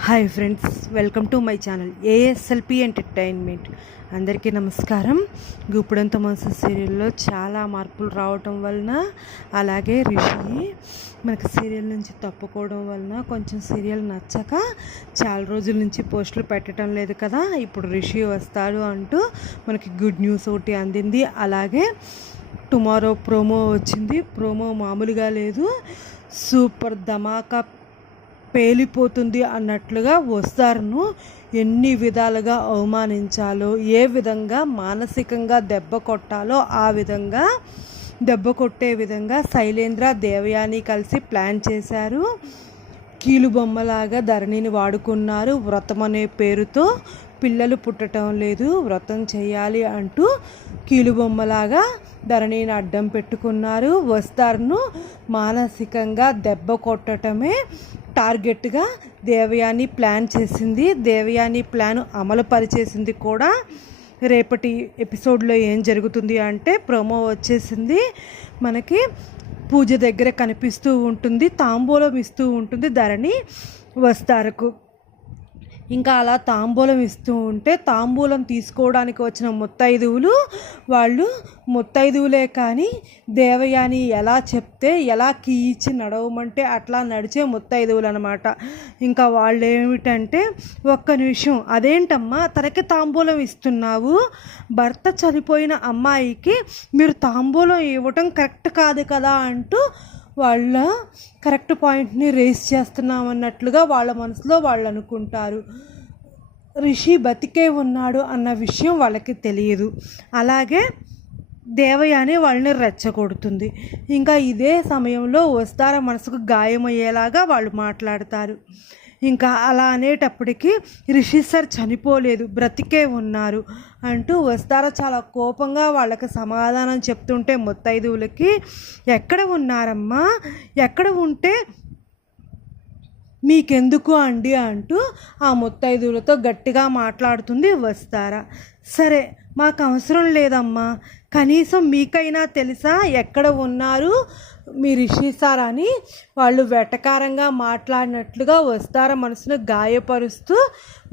Hi friends, welcome to my channel ఏఎస్ఎల్పి entertainment. అందరికీ నమస్కారం. గుప్పుడంత మనసు సీరియల్లో చాలా మార్పులు రావటం వలన, అలాగే రిషి మనకి సీరియల్ నుంచి తప్పుకోవడం వలన కొంచెం సీరియల్ నచ్చక చాలా రోజుల నుంచి పోస్టులు పెట్టడం లేదు కదా. ఇప్పుడు రిషి వస్తాడు అంటూ మనకి గుడ్ న్యూస్ ఒకటి అందింది. అలాగే టుమారో ప్రోమో వచ్చింది. ప్రోమో మామూలుగా లేదు, సూపర్ ధమాకా పేలిపోతుంది అన్నట్లుగా వస్తారును ఎన్ని విధాలుగా అవమానించాలో, ఏ విధంగా మానసికంగా దెబ్బ కొట్టాలో ఆ విధంగా దెబ్బ కొట్టే విధంగా శైలేంద్ర దేవయాని కలిసి ప్లాన్ చేశారు. కీలుబొమ్మలాగా ధరణిని వాడుకున్నారు. వ్రతం అనే పేరుతో పిల్లలు పుట్టడం లేదు, వ్రతం చేయాలి అంటూ కీలుబొమ్మలాగా ధరణిని అడ్డం పెట్టుకున్నారు. వస్తారును మానసికంగా దెబ్బ కొట్టడమే టార్గెట్గా దేవయాని ప్లాన్ చేసింది. దేవయాని ప్లాన్ అమలు పరిచేసింది కూడా. రేపటి ఎపిసోడ్లో ఏం జరుగుతుంది అంటే, ప్రోమో వచ్చేసింది మనకి. పూజ దగ్గర కనిపిస్తూ ఉంటుంది, తాంబూలం ఇస్తూ ఉంటుంది ధరణి వస్తారకు. ఇంకా అలా తాంబూలం ఇస్తూ ఉంటే, తాంబూలం తీసుకోవడానికి వచ్చిన ముత్తైదువులు వాళ్ళు ముత్తైదువులే కానీ దేవయాని ఎలా చెప్తే, ఎలా కీ ఇచ్చి నడవమంటే అట్లా నడిచే ముత్తైదువులు అనమాట. ఇంకా వాళ్ళు ఏమిటంటే, ఒక్క నిమిషం, అదేంటమ్మా తనకి తాంబూలం ఇస్తున్నావు, భర్త చనిపోయిన అమ్మాయికి మీరు తాంబూలం ఇవ్వటం కరెక్ట్ కాదు కదా అంటూ వాళ్ళ కరెక్ట్ పాయింట్ని రేస్ చేస్తున్నామన్నట్లుగా వాళ్ళ మనసులో వాళ్ళు అనుకుంటారు. రిషి బతికే ఉన్నాడు అన్న విషయం వాళ్ళకి తెలియదు. అలాగే దేవయాని వాళ్ళని రెచ్చగొడుతుంది. ఇంకా ఇదే సమయంలో వస్తార మనసుకు గాయమయ్యేలాగా వాళ్ళు మాట్లాడతారు. ఇంకా అలా అనేటప్పటికీ రిషి సార్ చనిపోలేదు, బ్రతికే ఉన్నారు అంటూ వస్తారా చాలా కోపంగా వాళ్ళకి సమాధానం చెప్తుంటే, ముత్తైదువులకి ఎక్కడ ఉన్నారమ్మా, ఎక్కడ ఉంటే మీకెందుకు అండి అంటూ ఆ ముత్తైదువులతో గట్టిగా మాట్లాడుతుంది వస్తారా. సరే, మాకు అవసరం లేదమ్మా, కనీసం మీకైనా తెలుసా ఎక్కడ ఉన్నారు మీ రిషి సార్ అని వాళ్ళు వెటకారంగా మాట్లాడినట్లుగా వస్తారా మనసును గాయపరుస్తూ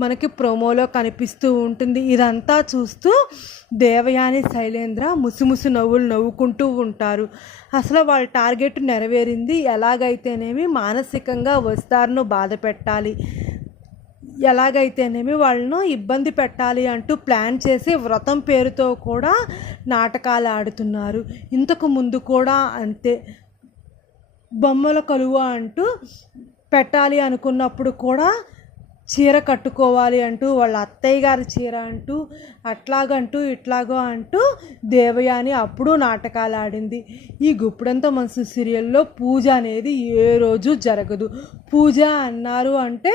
మనకి ప్రోమోలో కనిపిస్తూ ఉంటుంది. ఇదంతా చూస్తూ దేవయాని శైలేంద్ర ముసిముసి నవ్వులు నవ్వుకుంటూ ఉంటారు. అసలు వాళ్ళ టార్గెట్ నెరవేరింది. ఎలాగైతేనేమి మానసికంగా వస్తారును బాధ పెట్టాలి, ఎలాగైతేనేమి వాళ్ళను ఇబ్బంది పెట్టాలి అంటూ ప్లాన్ చేసి వ్రతం పేరుతో కూడా నాటకాలు ఆడుతున్నారు. ఇంతకు ముందు కూడా అంతే, బొమ్మల కలువ అంటూ పెట్టాలి అనుకున్నప్పుడు కూడా చీర కట్టుకోవాలి అంటూ వాళ్ళ అత్తయ్య గారి చీర అంటూ అట్లాగంటూ ఇట్లాగో అంటూ దేవయాని అప్పుడు నాటకాలు ఆడింది. ఈ గుప్పుడంత మనసు సీరియల్లో పూజ అనేది ఏ రోజు జరగదు. పూజ అన్నారు అంటే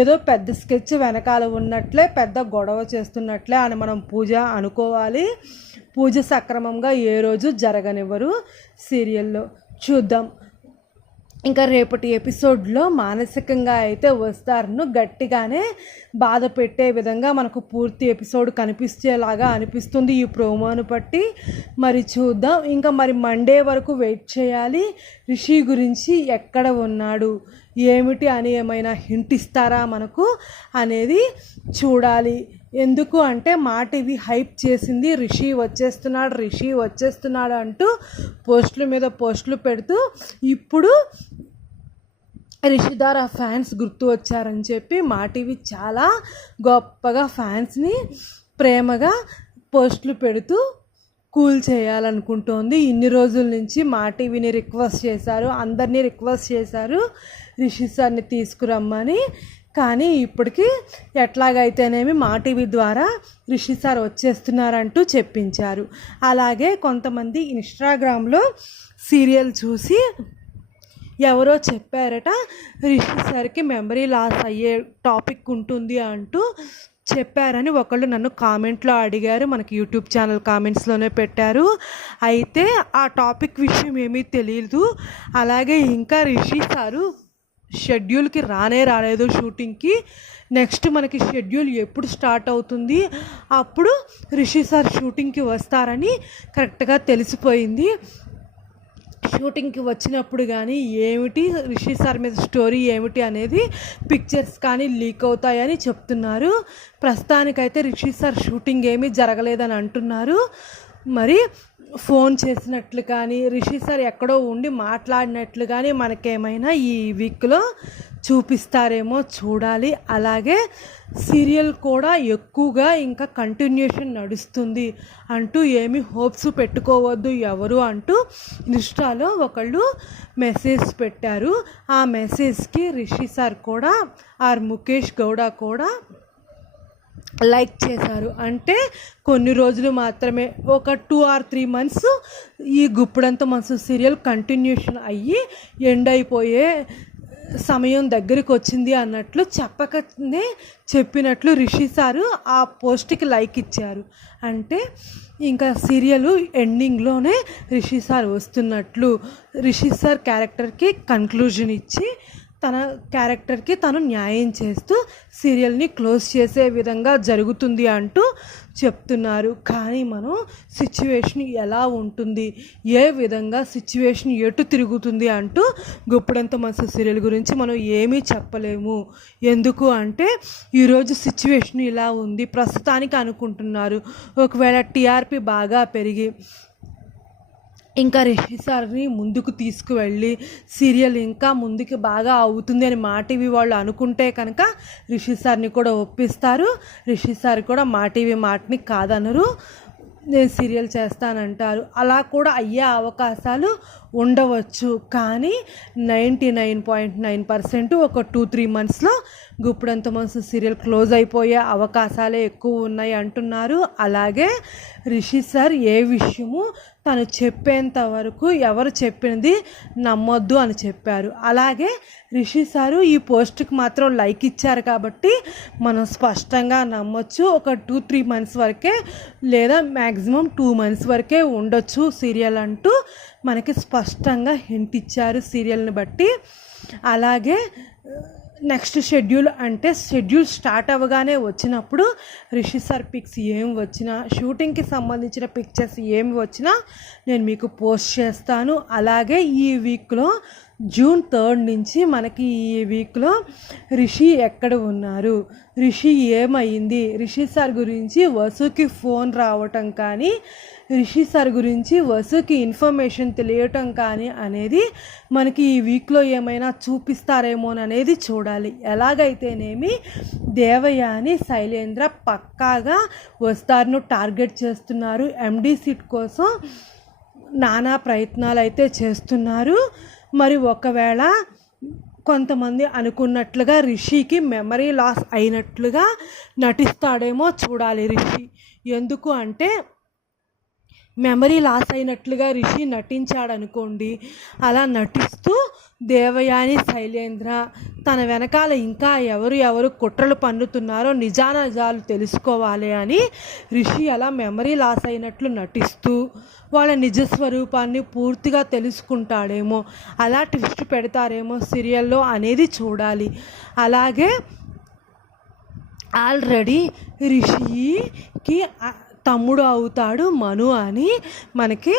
ఏదో పెద్ద స్కెచ్ వెనకాల ఉన్నట్లే, పెద్ద గొడవ చేస్తున్నట్లే అని మనం పూజ అనుకోవాలి. పూజ సక్రమంగా ఏ రోజు జరగనివ్వరు సీరియల్లో. చూద్దాం. ఇంకా రేపటి ఎపిసోడ్లో మానసికంగా అయితే వస్తారును గట్టిగానే బాధ పెట్టే విధంగా మనకు పూర్తి ఎపిసోడ్ కనిపించేలాగా అనిపిస్తుంది ఈ ప్రోమోను బట్టి. మరి చూద్దాం. ఇంకా మరి మండే వరకు వెయిట్ చేయాలి. రిషి గురించి ఎక్కడ ఉన్నాడు, ఏమిటి అని ఏమైనా హింట్ ఇస్తారా మనకు అనేది చూడాలి. ఎందుకు అంటే మా టీవీ హైప్ చేసింది, రిషి వచ్చేస్తున్నాడు, రిషి వచ్చేస్తున్నాడు అంటూ పోస్టుల మీద పోస్టులు పెడుతూ, ఇప్పుడు రిషి ద్వారా ఫ్యాన్స్ గుర్తు వచ్చారని చెప్పి మా టీవీ చాలా గొప్పగా ఫ్యాన్స్ని ప్రేమగా పోస్టులు పెడుతూ కూల్ చేయాలనుకుంటోంది. ఇన్ని రోజుల నుంచి మా టీవీని రిక్వెస్ట్ చేశారు, అందరినీ రిక్వెస్ట్ చేశారు రిషి సార్ని తీసుకురమ్మని. కానీ ఇప్పటికీ ఎట్లాగైతేనేమి మా టీవీ ద్వారా రిషి సార్ వచ్చేస్తున్నారంటూ చెప్పించారు. అలాగే కొంతమంది ఇన్స్టాగ్రామ్లో సీరియల్ చూసి ఎవరో చెప్పారట, రిషి సార్కి మెమరీ లాస్ అయ్యే టాపిక్ ఉంటుంది అంటూ చెప్పారని ఒకళ్ళు నన్ను కామెంట్లో అడిగారు. మనకి యూట్యూబ్ ఛానల్ కామెంట్స్లోనే పెట్టారు. అయితే ఆ టాపిక్ విషయం ఏమీ తెలియదు. అలాగే ఇంకా రిషి సారు షెడ్యూల్కి రాలేదు షూటింగ్కి. నెక్స్ట్ మనకి షెడ్యూల్ ఎప్పుడు స్టార్ట్ అవుతుంది, అప్పుడు రిషి సార్ షూటింగ్కి వస్తారని కరెక్ట్గా తెలిసిపోయింది. షూటింగ్కి వచ్చినప్పుడు కానీ ఏమిటి రిషి సార్ మీద స్టోరీ ఏమిటి అనేది పిక్చర్స్ కానీ లీక్ అవుతాయని చెప్తున్నారు. ప్రస్తుతానికైతే రిషి సార్ షూటింగ్ ఏమీ జరగలేదని అంటున్నారు. మరి ఫోన్ చేసినట్లు కానీ రిషి సార్ ఎక్కడో ఉండి మాట్లాడినట్లు కానీ మనకేమైనా ఈ వీక్లో చూపిస్తారేమో చూడాలి. అలాగే సీరియల్ కూడా ఎక్కువగా ఇంకా కంటిన్యూషన్ నడుస్తుంది అంటూ ఏమీ హోప్స్ పెట్టుకోవద్దు ఎవరు అంటూ ఇన్స్టాలో ఒకళ్ళు మెసేజ్ పెట్టారు. ఆ మెసేజ్కి రిషి సార్ కూడా ముఖేష్ గౌడ కూడా లైక్ చేశారు. అంటే కొన్ని రోజులు మాత్రమే, ఒక 2 or 3 months ఈ గుప్పుడంత మనసు సీరియల్ కంటిన్యూషన్ అయ్యి ఎండ్ అయిపోయే సమయం దగ్గరికి వచ్చింది అన్నట్లు చెప్పకనే చెప్పినట్లు రిషి సారు ఆ పోస్ట్కి లైక్ ఇచ్చారు. అంటే ఇంకా సీరియల్ ఎండింగ్లోనే రిషి సార్ వస్తున్నట్లు రిషి సార్ క్యారెక్టర్కి కన్క్లూజన్ ఇచ్చి తన క్యారెక్టర్కి తను న్యాయం చేస్తూ సీరియల్ని క్లోజ్ చేసే విధంగా జరుగుతుంది అంటూ చెప్తున్నారు. కానీ మనం సిచ్యువేషన్ ఎలా ఉంటుంది, ఏ విధంగా సిచ్యువేషన్ ఎటు తిరుగుతుంది అంటూ గుప్పుడంత మనసు సీరియల్ గురించి మనం ఏమీ చెప్పలేము. ఎందుకు అంటే ఈరోజు సిచ్యువేషన్ ఇలా ఉంది ప్రస్తుతానికి అనుకుంటున్నారు. ఒకవేళ టీఆర్పీ బాగా పెరిగి ఇంకా రిషి సార్ని ముందుకు తీసుకువెళ్ళి సీరియల్ ఇంకా ముందుకు బాగా అవుతుంది అని మా టీవీ వాళ్ళు అనుకుంటే కనుక రిషి సార్ని కూడా ఒప్పిస్తారు. రిషి సార్ కూడా మా టీవీ మాటని కాదనరు, నేను సీరియల్ చేస్తానంటారు. అలా కూడా అయ్యే అవకాశాలు ఉండవచ్చు. కానీ 99.9% ఒక 2-3 monthsలో గుప్పుడంత మనసు సీరియల్ క్లోజ్ అయిపోయే అవకాశాలే ఎక్కువ ఉన్నాయి అంటున్నారు. అలాగే రిషి సార్ ఏ విషయము తను చెప్పేంత వరకు ఎవరు చెప్పినది నమ్మొద్దు అని చెప్పారు. అలాగే రిషి సారు ఈ పోస్ట్కి మాత్రం లైక్ ఇచ్చారు కాబట్టి మనం స్పష్టంగా నమ్మొచ్చు. ఒక 2-3 months వరకే లేదా మ్యాక్సిమం 2 months వరకే ఉండొచ్చు సీరియల్ అంటూ మనకి స్పష్టంగా హింట్ ఇచ్చారు సీరియల్ని బట్టి. అలాగే నెక్స్ట్ షెడ్యూల్ అంటే షెడ్యూల్ స్టార్ట్ అవ్వగానే వచ్చినప్పుడు రిషి సార్ పిక్స్ ఏం వచ్చినా షూటింగ్కి సంబంధించిన పిక్చర్స్ ఏమి వచ్చినా నేను మీకు పోస్ట్ చేస్తాను. అలాగే ఈ వీక్లో June 3rd నుంచి మనకి ఈ వీక్లో రిషి ఎక్కడ ఉన్నారు, రిషి ఏమైంది, రిషి సార్ గురించి వసుకి ఫోన్ రావటం కానీ రిషి సార్ గురించి వసుకి ఇన్ఫర్మేషన్ తెలియటం కానీ అనేది మనకి ఈ వీక్లో ఏమైనా చూపిస్తారేమోననేది చూడాలి. ఎలాగైతేనేమి దేవయాని శైలేంద్ర పక్కాగా వస్తారును టార్గెట్ చేస్తున్నారు. ఎండి సీట్ కోసం నానా ప్రయత్నాలు అయితే చేస్తున్నారు. మరి ఒకవేళ కొంతమంది అనుకున్నట్లుగా రిషికి మెమరీ లాస్ అయినట్లుగా నటిస్తాడేమో చూడాలి రిషి. ఎందుకు అంటే మెమరీ లాస్ అయినట్లుగా రిషి నటించాడనుకోండి, అలా నటిస్తూ దేవయాని శైలేంద్ర తన వెనకాల ఇంకా ఎవరు కుట్రలు పన్నుతున్నారో నిజానిజాలు తెలుసుకోవాలి అని రిషి అలా మెమరీ లాస్ అయినట్లు నటిస్తూ వాళ్ళ నిజస్వరూపాన్ని పూర్తిగా తెలుసుకుంటాడేమో, అలా ట్విస్ట్ పెడతారేమో సీరియల్లో అనేది చూడాలి. అలాగే ఆల్రెడీ రిషికి తమ్ముడు అవుతాడు మను అని మనకి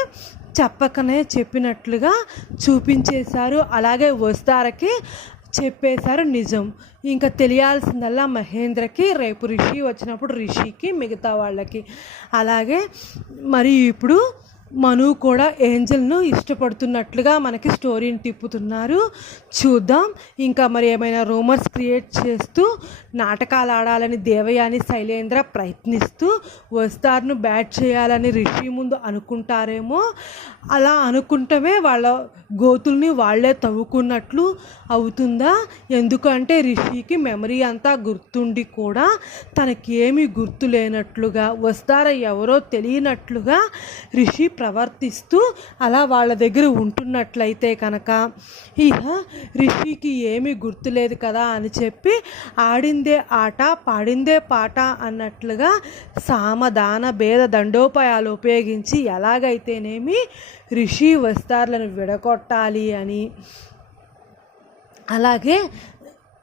చెప్పకనే చెప్పినట్లుగా చూపించేశారు. అలాగే వస్తారకి చెప్పేశారు నిజం. ఇంకా తెలియాల్సిందల్లా మహేంద్రకి, రేపు రిషి వచ్చినప్పుడు రిషికి, మిగతా వాళ్ళకి. అలాగే మరి ఇప్పుడు మను కూడా ఏంజల్ను ఇష్టపడుతున్నట్లుగా మనకి స్టోరీని తిప్పుతున్నారు. చూద్దాం. ఇంకా మరి ఏమైనా రూమర్స్ క్రియేట్ చేస్తూ నాటకాలు ఆడాలని దేవయాని శైలేంద్ర ప్రయత్నిస్తూ వస్తార్ను బ్యాట్ చేయాలని రిషి ముందు అనుకుంటారేమో. అలా అనుకుంటమే వాళ్ళ గోతుల్ని వాళ్ళే తవ్వుకున్నట్లు అవుతుందా? ఎందుకంటే రిషికి మెమరీ అంతా గుర్తుండి కూడా తనకేమీ గుర్తు లేనట్లుగా, వస్తార ఎవరో తెలియనట్లుగా రిషి ప్రవర్తిస్తూ అలా వాళ్ళ దగ్గర ఉంటున్నట్లయితే కనుక ఇక రిషికి ఏమీ గుర్తులేదు కదా అని చెప్పి ఆడిందే ఆట పాడిందే పాట అన్నట్లుగా సామదాన భేద దండోపాయాలు ఉపయోగించి ఎలాగైతేనేమి రిషి వస్తార్లను విడగొట్టాలి అని, అలాగే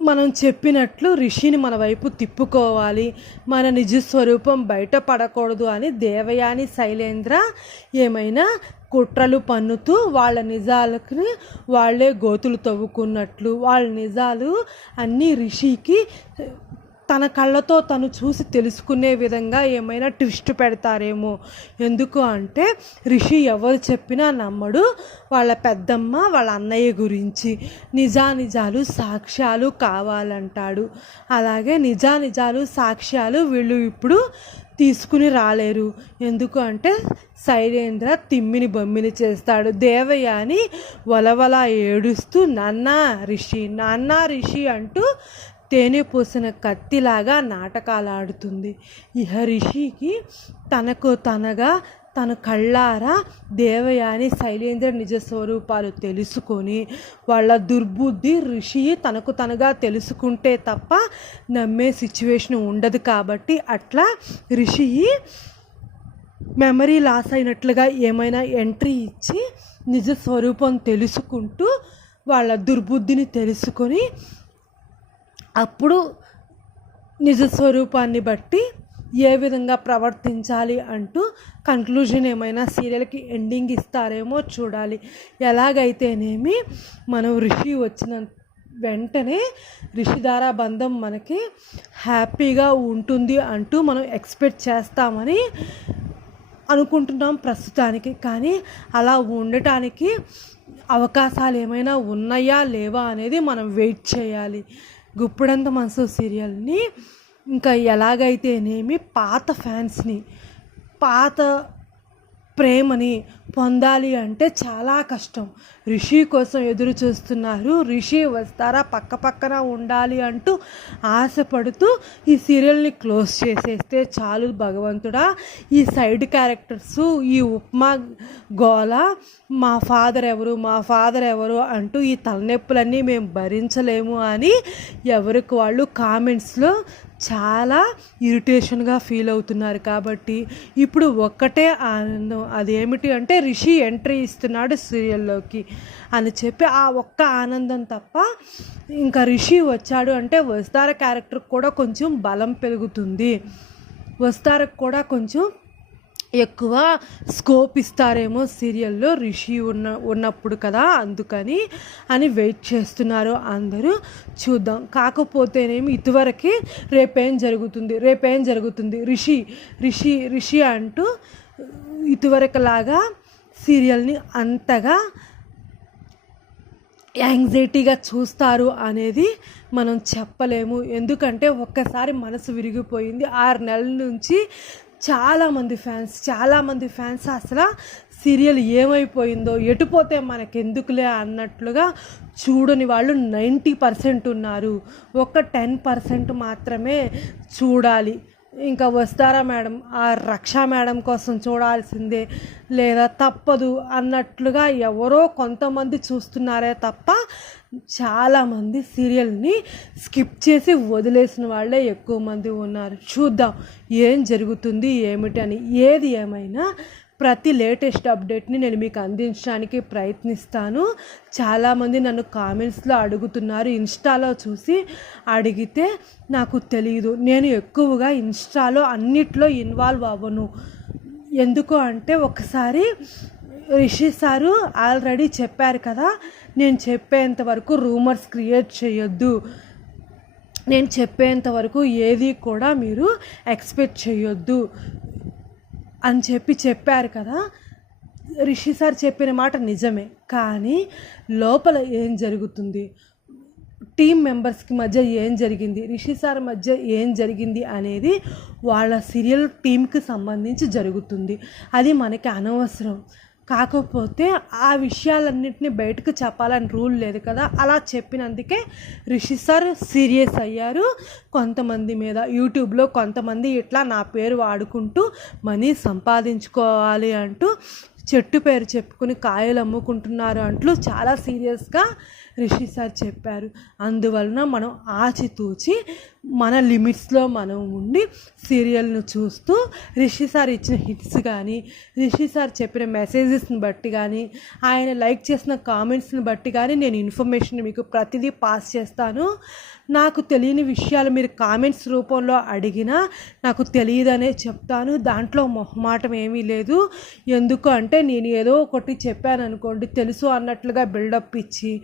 మనం చెప్పినట్లు రిషిని మన వైపు తిప్పుకోవాలి, మన నిజ స్వరూపం బయటపడకూడదు అని దేవయాని శైలేంద్ర ఏమైనా కుట్రలు పన్నుతూ వాళ్ళ నిజాలకి వాళ్ళే గోతులు తవ్వుకున్నట్లు వాళ్ళ నిజాలు అన్నీ రిషికి తన కళ్ళతో తను చూసి తెలుసుకునే విధంగా ఏమైనా ట్విస్ట్ పెడతారేమో. ఎందుకు అంటే రిషి ఎవరు చెప్పినా నమ్మడు. వాళ్ళ పెద్దమ్మ వాళ్ళ అన్నయ్య గురించి నిజానిజాలు సాక్ష్యాలు కావాలంటాడు. అలాగే నిజానిజాలు సాక్ష్యాలు వీళ్ళు ఇప్పుడు తీసుకుని రాలేరు. ఎందుకు అంటే శైలేంద్ర తిమ్మిని బొమ్మిని చేస్తాడు. దేవయాని వలవల ఏడుస్తూ నాన్న రిషి అంటూ తేనె పూసిన కత్తిలాగా నాటకాలు ఆడుతుంది. ఇహ రిషికి తన కళ్ళారా దేవయాని శైలేంద్ర నిజ స్వరూపాలు తెలుసుకొని వాళ్ళ దుర్బుద్ధి రిషి తనగా తెలుసుకుంటే తప్ప నమ్మే సిచ్యువేషన్ ఉండదు. కాబట్టి అట్లా రిషి మెమరీ లాస్ అయినట్లుగా ఏమైనా ఎంట్రీ ఇచ్చి నిజ స్వరూపం తెలుసుకుంటూ వాళ్ళ దుర్బుద్ధిని తెలుసుకొని అప్పుడు నిజ స్వరూపాన్ని బట్టి ఏ విధంగా ప్రవర్తించాలి అంటూ కన్క్లూజన్ ఏమైనా సీరియల్కి ఎండింగ్ ఇస్తారేమో చూడాలి. ఎలాగైతేనేమి మనం రిషి వచ్చిన వెంటనే రిషిధారా బంధం మనకి హ్యాపీగా ఉంటుంది అంటూ మనం ఎక్స్పెక్ట్ చేస్తామని అనుకుంటున్నాం ప్రస్తుతానికి. కానీ అలా ఉండటానికి అవకాశాలు ఏమైనా ఉన్నాయా లేవా అనేది మనం వెయిట్ చేయాలి. గుప్పుడంత మనసు సీరియల్ని ఇంకా ఎలాగైతేనేమి పాత ఫ్యాన్స్ని పాత ప్రేమని పొందాలి అంటే చాలా కష్టం. రిషి కోసం ఎదురు చూస్తున్నారు. రిషి వస్తారా పక్కన ఉండాలి అంటూ ఆశపడుతూ ఈ సీరియల్ని క్లోజ్ చేసేస్తే చాలు భగవంతుడా. ఈ సైడ్ క్యారెక్టర్స్ ఈ ఉప్మా గోల మా ఫాదర్ ఎవరు అంటూ ఈ తలనొప్పులన్నీ మేము భరించలేము అని ఎవరికి వాళ్ళు కామెంట్స్లో చాలా ఇరిటేషన్గా ఫీల్ అవుతున్నారు. కాబట్టి ఇప్పుడు ఒక్కటే ఆనందం, అదేమిటి అంటే రిషి ఎంట్రీ ఇస్తున్నాడు సీరియల్లోకి అని చెప్పి ఆ ఒక్క ఆనందం తప్ప ఇంకా రిషి వచ్చాడు అంటే వస్తార క్యారెక్టర్కి కూడా కొంచెం బలం పెరుగుతుంది. వస్తారకు కూడా కొంచెం ఎక్కువ స్కోప్ ఇస్తారేమో సీరియల్లో రిషి ఉన్నప్పుడు కదా, అందుకని అని వెయిట్ చేస్తున్నారు అందరూ. చూద్దాం. కాకపోతేనేమి ఇదివరకే రేపేం జరుగుతుంది రిషి అంటూ ఇదివరకులాగా సీరియల్ని అంతగా యాంగ్జైటీగా చూస్తారు అనేది మనం చెప్పలేము. ఎందుకంటే ఒక్కసారి మనసు విరిగిపోయింది. 6 నెలల నుంచి చాలామంది ఫ్యాన్స్ అసలు సీరియల్ ఏమైపోయిందో ఎటుపోతే మనకెందుకులే అన్నట్లుగా చూడని వాళ్ళు 90% ఉన్నారు. ఒక 10% మాత్రమే చూడాలి. ఇంకా వస్తారా మేడం, ఆ రక్షా మేడం కోసం చూడాల్సిందే లేదా తప్పదు అన్నట్లుగా ఎవరో కొంతమంది చూస్తున్నారే తప్ప చాలామంది సీరియల్ని స్కిప్ చేసి వదిలేసిన వాళ్ళే ఎక్కువ మంది ఉన్నారు. చూద్దాం ఏం జరుగుతుంది ఏమిటి అని. ఏది ఏమైనా ప్రతి లేటెస్ట్ అప్డేట్ని నేను మీకు అందించడానికి ప్రయత్నిస్తాను. చాలామంది నన్ను కామెంట్స్లో అడుగుతున్నారు. ఇన్స్టాలో చూసి అడిగితే నాకు తెలియదు. నేను ఎక్కువగా ఇన్స్టాలో అన్నిట్లో ఇన్వాల్వ్ అవ్వను. ఎందుకు అంటే ఒకసారి రిషి సారు ఆల్రెడీ చెప్పారు కదా, నేను చెప్పేంత వరకు రూమర్స్ క్రియేట్ చేయొద్దు, నేను చెప్పేంత వరకు ఏది కూడా మీరు ఎక్స్పెక్ట్ చేయొద్దు అని చెప్పారు కదా. రిషి సార్ చెప్పిన మాట నిజమే, కానీ లోపల ఏం జరుగుతుంది, టీం మెంబర్స్కి మధ్య ఏం జరిగింది, రిషి సార్ మధ్య ఏం జరిగింది అనేది వాళ్ళ సీరియల్ టీంకి సంబంధించి జరుగుతుంది. అది మనకి అనవసరం. కాకపోతే ఆ విషయాలన్నింటినీ బయటకు చెప్పాలని రూల్ లేదు కదా. అలా చెప్పినందుకే రిషి సార్ సీరియస్ అయ్యారు కొంతమంది మీద. యూట్యూబ్లో కొంతమంది ఇట్లా నా పేరు వాడుకుంటూ మనీ సంపాదించుకోవాలి అంటూ చెట్టు పేరు చెప్పుకుని కాయలు అమ్ముకుంటున్నారు అంటూ చాలా సీరియస్గా రిషి సార్ చెప్పారు. అందువలన మనం ఆచితూచి మన లిమిట్స్లో మనం ఉండి సీరియల్ను చూస్తూ రిషి సార్ ఇచ్చిన హిట్స్ కానీ, రిషి సార్ చెప్పిన మెసేజెస్ని బట్టి కానీ, ఆయన లైక్ చేసిన కామెంట్స్ని బట్టి కానీ నేను ఇన్ఫర్మేషన్ మీకు ప్రతిదీ పాస్ చేస్తాను. నాకు తెలియని విషయాలు మీరు కామెంట్స్ రూపంలో అడిగినా నాకు తెలియదనే చెప్తాను. దాంట్లో మొహమాటం ఏమీ లేదు. ఎందుకు అంటే నేను ఏదో ఒకటి చెప్పాను అనుకోండి, తెలుసు అన్నట్లుగా బిల్డప్ ఇచ్చి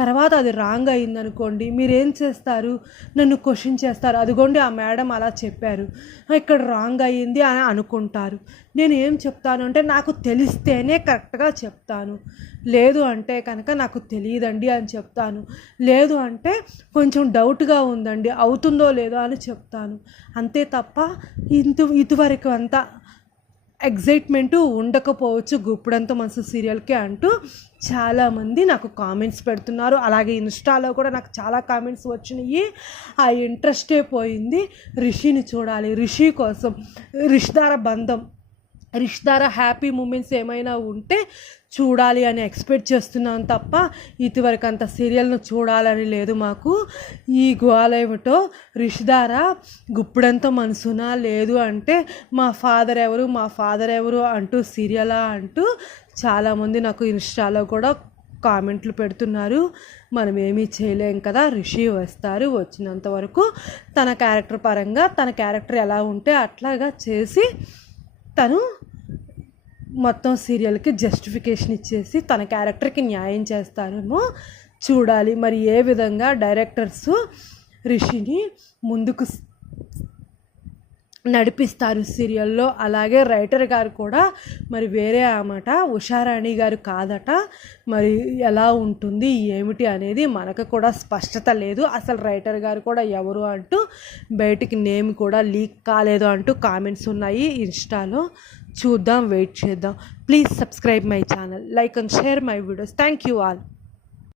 తర్వాత అది రాంగ్ అయిందనుకోండి, మీరేం చేస్తారు? నన్ను క్వశ్చన్ చేస్తారు. అదిగోండి ఆ మేడం అలా చెప్పారు, ఇక్కడ రాంగ్ అయ్యింది అని అనుకుంటారు. నేను ఏం చెప్తాను అంటే నాకు తెలిస్తేనే కరెక్ట్గా చెప్తాను. లేదు అంటే కనుక నాకు తెలియదండి అని చెప్తాను. లేదు అంటే కొంచెం డౌట్గా ఉందండి, అవుతుందో లేదో అని చెప్తాను. అంతే తప్ప ఇదివరకు అంతా ఎగ్జైట్మెంటు ఉండకపోవచ్చు గుప్పుడంత మనసు సీరియల్కి అంటూ చాలామంది నాకు కామెంట్స్ పెడుతున్నారు. అలాగే ఇన్స్టాలో కూడా నాకు చాలా కామెంట్స్ వచ్చినాయి. ఆ ఇంట్రెస్టే పోయింది. రిషిని చూడాలి, రిషి కోసం, రిషిదార బంధం, రిషిదార హ్యాపీ మూమెంట్స్ ఏమైనా ఉంటే చూడాలి అని ఎక్స్పెక్ట్ చేస్తున్నాను తప్ప ఇదివరకు అంత సీరియల్ను చూడాలని లేదు మాకు. ఈ గోలేమిటో రిషిదార గుప్పుడంత మనసునా, లేదు అంటే మా ఫాదర్ ఎవరు అంటూ సీరియలా అంటూ చాలామంది నాకు ఇన్స్టాలో కూడా కామెంట్లు పెడుతున్నారు. మనం ఏమీ చేయలేం కదా, రిషి వస్తారు, వచ్చినంత వరకు తన క్యారెక్టర్ పరంగా తన క్యారెక్టర్ ఎలా ఉంటే అట్లాగా చేసి తను మొత్తం సీరియల్కి జస్టిఫికేషన్ ఇచ్చేసి తన క్యారెక్టర్కి న్యాయం చేస్తారేమో చూడాలి. మరి ఏ విధంగా డైరెక్టర్స్ రిషిని ముందుకు నడిపిస్తారు సీరియల్లో. అలాగే రైటర్ గారు కూడా మరి వేరే అన్నమాట, ఉషారాణి గారు కాదట. మరి ఎలా ఉంటుంది ఏమిటి అనేది మనకు కూడా స్పష్టత లేదు. అసలు రైటర్ గారు కూడా ఎవరు అంటూ బయటికి నేమ్ కూడా లీక్ కాలేదు అంటూ కామెంట్స్ ఉన్నాయి ఇన్స్టాలో. చూద్దాం, వెయిట్ చేద్దాం. Please subscribe my channel, like and share my videos. Thank you all.